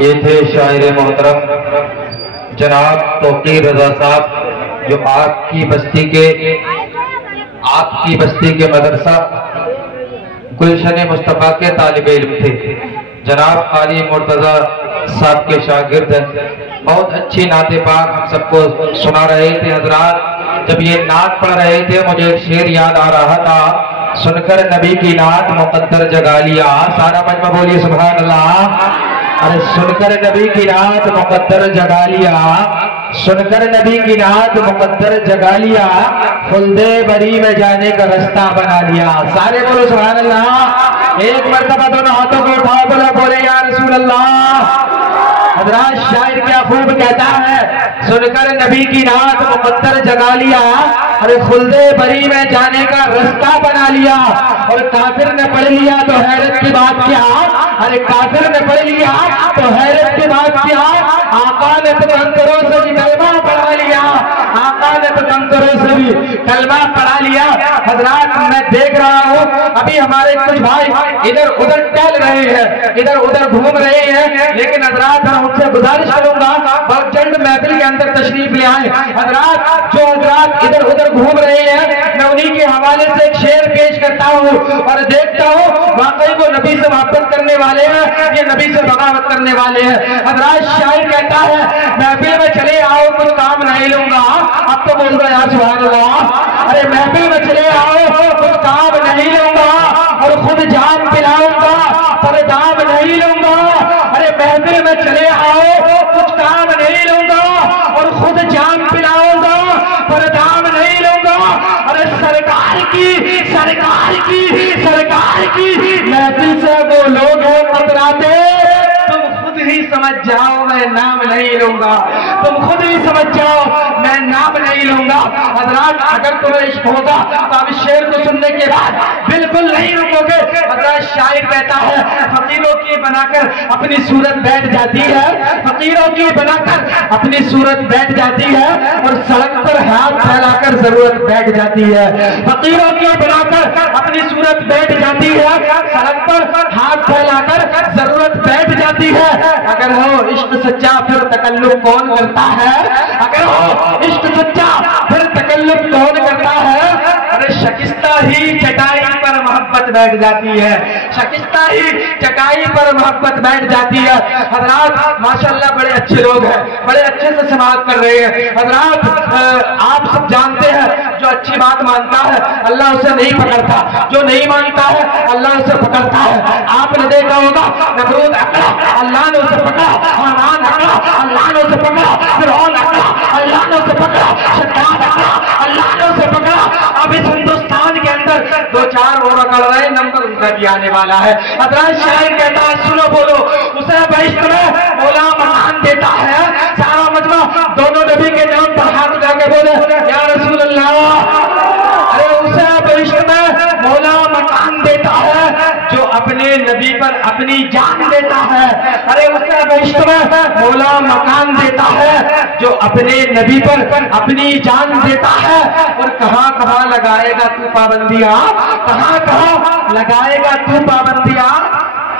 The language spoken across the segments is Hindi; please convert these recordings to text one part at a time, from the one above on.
ये थे शायर मोहतरम जनाब तौकीर रजा साहब, जो आपकी बस्ती के मदरसा गुलशन मुस्तफ़ा के तालिब इल्म थे। जनाब काली मुर्तजा साहब के शागिर्द हैं। बहुत अच्छी नात पाक हम सबको सुना रहे थे हजरात। जब ये नात पढ़ रहे थे मुझे एक शेर याद आ रहा था, सुनकर नबी की नात मुकद्दर जगा लिया। सारा मजमा बोलिए सुभान अल्लाह। अरे सुनकर नबी की नात मुकद्दर जगा लिया, सुनकर नबी की नात मुकद्दर जगा लिया, खुल्दे बरी में जाने का रास्ता बना लिया। सारे बोलो सुभान अल्लाह। एक मर्तबा दोनों हाथों को उठाओ, बोले या रसूल अल्लाह। हजरात शायर क्या खूब कहता है, सुनकर नबी की नात मुकद्दर जगा लिया, अरे खुल्दे बरी में जाने का रास्ता बना लिया। और काफिर ने पढ़ लिया तो हैरत की बात क्या, अरे काफिर ने पढ़ लिया तो हैरत की बात क्या, आका ने तो कंकरों से भी कलमा पढ़ा लिया, आका ने तो कंकरों से भी कलमा पढ़ा लिया। हजरात मैं देख रहा हूँ अभी हमारे कुछ भाई इधर उधर टहल रहे हैं, इधर उधर घूम रहे हैं, लेकिन हजरात मैं उनसे गुजारिश करूंगा बहुत जल्द महफिल के अंदर तशरीफ ले आए। हजरात जो हजरात इधर उधर घूम रहे हैं मैं उन्हीं के हवाले से एक शेर पेश करता हूँ और देखता हूँ वाकई वो नबी से मोहब्बत करने वाले हैं, ये नबी से बगावत करने वाले हैं। हजरात शायर कहता है, महफिल में चले आओ कुछ काम नहीं लूंगा। अब तो बोल रहे यार सुभान अल्लाह। अरे महफिल में चले आओ कुछ काम नहीं लूंगा और खुद जाम पिलाऊंगा पर दाम नहीं लूंगा। अरे महफिल में चले आओ कुछ काम नहीं लूंगा और खुद जाम पिलाऊंगा पर दाम नहीं लूंगा। अरे सरकार की महफिल से वो लोग हैं कतराते, तुम खुद ही समझ जाओ मैं नाम नहीं लूंगा, तुम खुद ही समझ जाओ मैं नाम नहीं लूंगा। हजरात अगर तुम्हें इश्क होगा तो अब इस शेर को सुनने के बाद बिल्कुल नहीं रुकोगे। हजरात शायर कहता है, फकीरों की बनाकर अपनी सूरत बैठ जाती है, फकीरों की बनाकर अपनी सूरत बैठ जाती है और सड़क पर हाथ फैलाकर जरूरत बैठ जाती है। फकीरों की बनाकर अपनी सूरत बैठ जाती है, सड़क पर हाथ फैलाकर जरूरत बैठ जाती है। अगर हो इश्क सच्चा फिर तकल्लुफ कौन करता है, अगर हो इश्क सच्चा फिर तकल्लुफ कौन करता है। अरे शकिस्ता ही चटाई पर मोहब्बत बैठ जाती है, शकिस्ता ही चटाई पर मोहब्बत बैठ जाती है। हजरात माशाल्लाह बड़े अच्छे लोग हैं, बड़े अच्छे से समाज कर रहे हैं। हजरात आप सब जानते हैं जो अच्छी बात मानता है अल्लाह उसे नहीं पकड़ता, जो नहीं मानता है अल्लाह उसे पकड़ता है। आपने देखा होगा नमरूद अकड़ा अल्लाह ने उसे पकड़ा, हामान अकड़ा अल्लाह ने उसे पकड़ा, फिरौन अकड़ा अल्लाह ने उसे पकड़ा, शद्दाद अकड़ा अल्लाह ने उसे पकड़ा। अब इस हिंदुस्तान के अंदर दो चार और अकड़ रहे, नंबर उनका भी आने वाला है। हजरात शायर कहता है, सुनो बोलो उसे बहिश्त में मौला मकान देता है। सारा मजमा दोनों नबी के नाम पर हाथ उठा के बोले या रसूल अल्लाह। अरे उसे बहिश्त में मौला मकान देता है जो अपने नबी पर अपनी जान देता है। अरे उसे बहिश्त में मौला मकान देता है जो अपने नबी पर अपनी जान देता है। और कहां कहां लगाएगा तू पाबंदियां, कहां कहां लगाएगा तू पाबंदियां।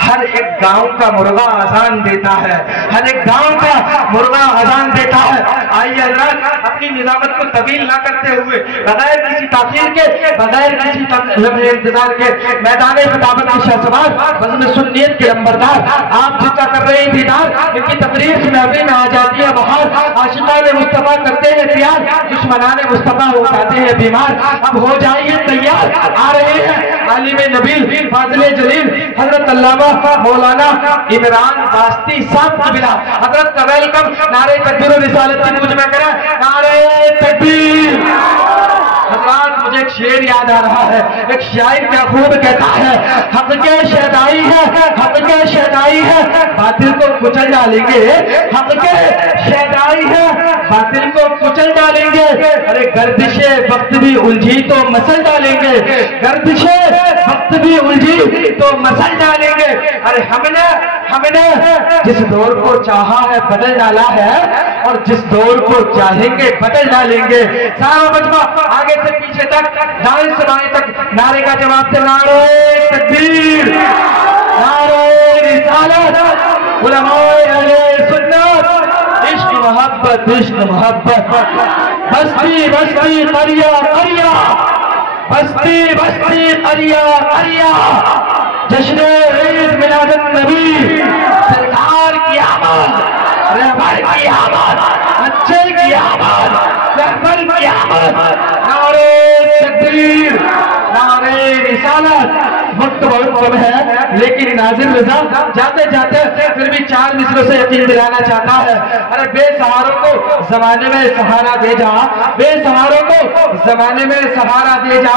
हर एक गांव का मुर्गा अजान देता है, हर एक गांव का मुर्गा अजान देता है। आइए हज़रात अपनी निजामत को तवील ना करते हुए बगैर किसी ताखीर के, बगैर किसी इंतजार के मैदान खिताबत के शहसवार बज़्म सुन्नियत के नंबरदार आप जितना कर रहे हैं दीदार, इनकी तकरीर से महफिल में आ जाती है बाहर। आशिकाने मुस्तफा करते हैं प्यार, दुश्मनाने मुस्तफा हो जाते हैं बीमार। अब हो जाइए तैयार, आ रहे हैं आलिम नबील फाज़िल जलील हजरत अल्लामा मौलाना इमरान बास्ती साहब की बिला। हजरत का वेलकम। नारे तकबीर और रिसालत की गूंज में करें, नारे तकबीर। हजरात मुझे एक शेर याद आ रहा है, एक शायर क्या खूब कहता है, हक के शहदाई है, हक के शहदाई है बातिल को कुचल डालेंगे, हक के शहदाई है बातिल को कुचल डालेंगे। अरे गर्दिशे वक्त भी उलझी तो मसल डालेंगे, गर्दिशे वक्त भी उलझी तो मसल डालेंगे। अरे हमने जिस दौर को चाहा है बदल डाला है और जिस दौर को चाहेंगे बदल डालेंगे। सारा मजमा आगे से पीछे तक, दाएं से बाएं तक नारे का जवाब दे, नारे तकबीर, नारे रिसालत, उलमाए अहले मोहब्बत इश्क मोहब्बत। बस्ती बस्ती करिया करिया, बस्ती बस्ती करिया करिया, जश्न ईद मिलादुन नबी, सरकार की आमद, रहबर की आमद, अच्छे की आमद, रहबर की आमद। नारे तकबीर, नारे रिसालत। वक्त बहुत कम है, लेकिन नाज़िर रज़ा जाते जाते फिर भी 4 मिसरों से यकीन दिलाना चाहता है। अरे बेसहारों को जमाने में सहारा दे जा, बेसहारों को जमाने में सहारा दे जा,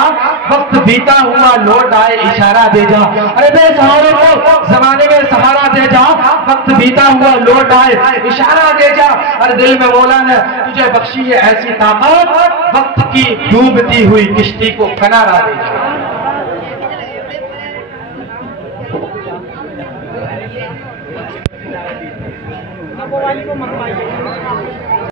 वक्त बीता हुआ लौट आए इशारा दे जा। अरे बेसहारों को जमाने में सहारा दे जा, वक्त बीता हुआ लौट आए इशारा दे जा। अरे दिल में मौला ने तुझे बख्शी है ऐसी ताकत, वक्त की डूबती हुई किश्ती को किनारा दे जा। मोबाइल को मंगवाइए।